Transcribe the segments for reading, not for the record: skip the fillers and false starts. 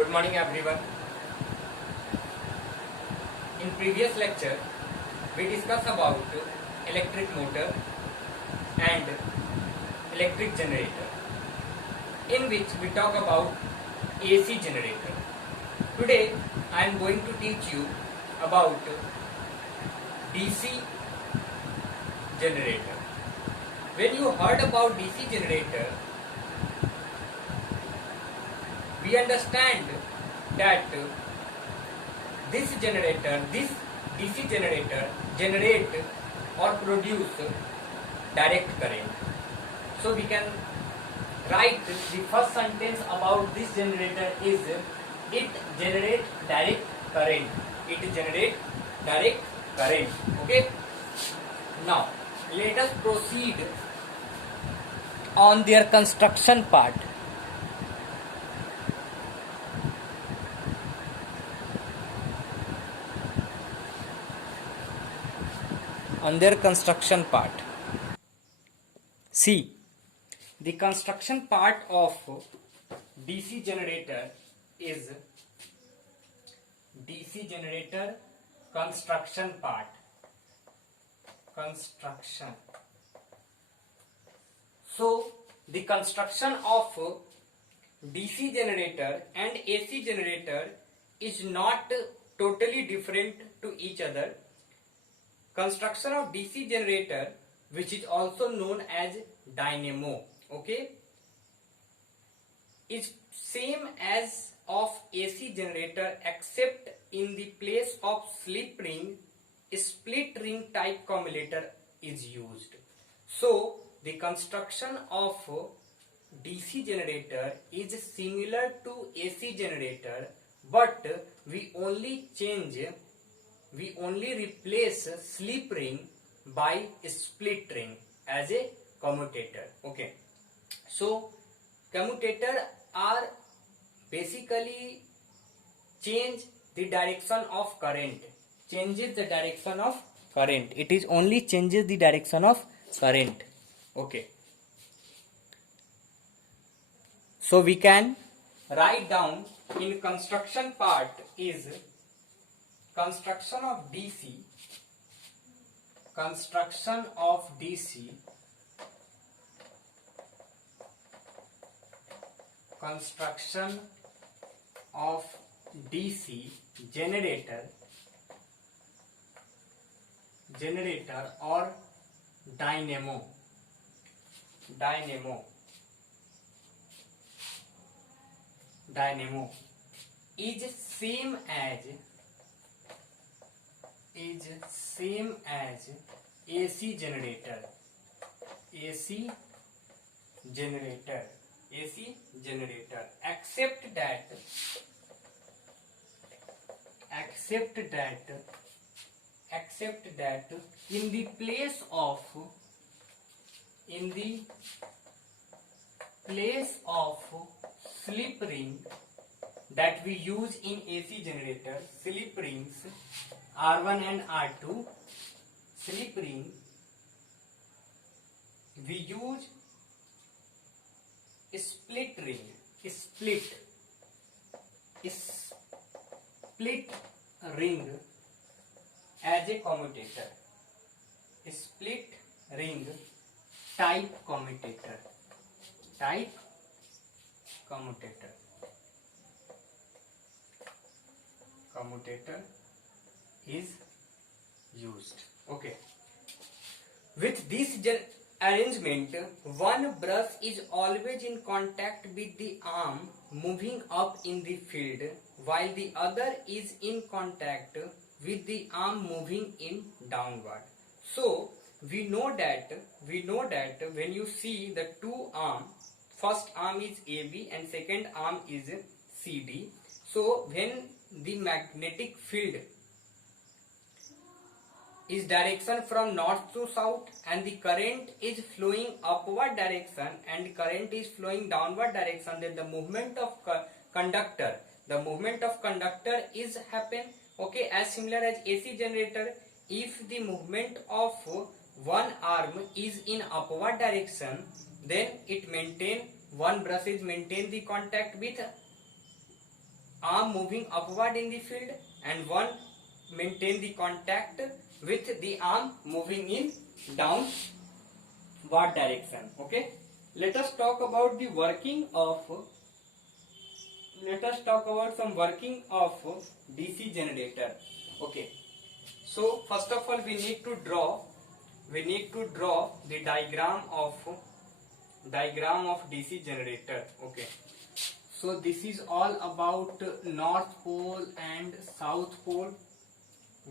Good morning everyone. In previous lecture, we discussed about electric motor and electric generator, in which we talk about AC generator. Today, I am going to teach you about DC generator. When you heard about DC generator, we understand that this DC generator generate or produce direct current. So we can write the first sentence about this generator is it generate direct current. It generate direct current. Okay. Now let us proceed on their construction part. On their construction part. See, the construction part of DC generator is DC generator construction part. Construction. So, the construction of DC generator and AC generator is not totally different to each other. Construction of DC generator, which is also known as dynamo, okay, is same as of AC generator, except in the place of slip ring, split ring type commutator is used. So the construction of DC generator is similar to AC generator, but we only replace slip ring by split ring as a commutator. Okay, so commutator are basically change the direction of current, changes the direction of current. It is only changes the direction of current. Okay, so we can write down in construction part is construction of DC, construction of DC, construction of DC generator or dynamo is same as AC generator, except that in the place of slip ring that we use in AC generator, slip rings R1 and R2, slip ring, we use split ring as a commutator, split ring type commutator is used. Okay, with this arrangement, one brush is always in contact with the arm moving up in the field, while the other is in contact with the arm moving in downward. So we know that when you see the two arm, first arm is AB and second arm is CD. So when the magnetic field is direction from north to south and the current is flowing upward direction and current is flowing downward direction, then the movement of conductor is happen, okay, as similar as AC generator. If the movement of one arm is in upward direction, then it maintain, one brush is maintain the contact with arm moving upward in the field and one maintain the contact with the arm moving in downward direction. Okay, let us talk about the working of some working of DC generator. Okay, so first of all we need to draw the diagram of DC generator. Okay, so this is all about north pole and south pole.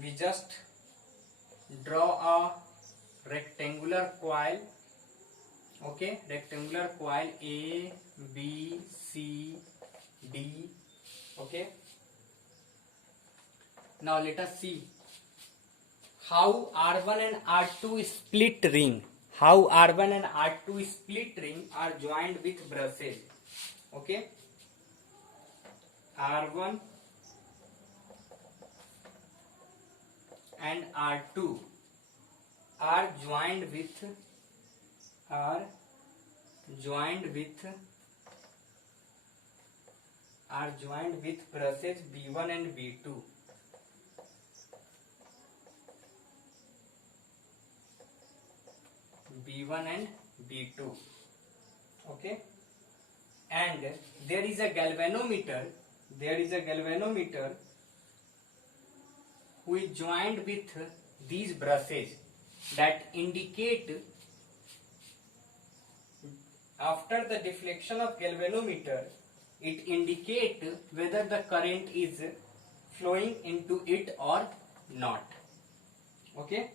We just draw a rectangular coil. Okay, rectangular coil A, B, C, D. Okay, now let us see how R1 and R2 split ring. How R1 and R2 split ring are joined with brushes. Okay, R1 and R2 are joined with brushes B1 and B2. B1 and B2. Okay, and there is a galvanometer who is joined with these brushes that indicate, after the deflection of galvanometer, it indicates whether the current is flowing into it or not. Okay,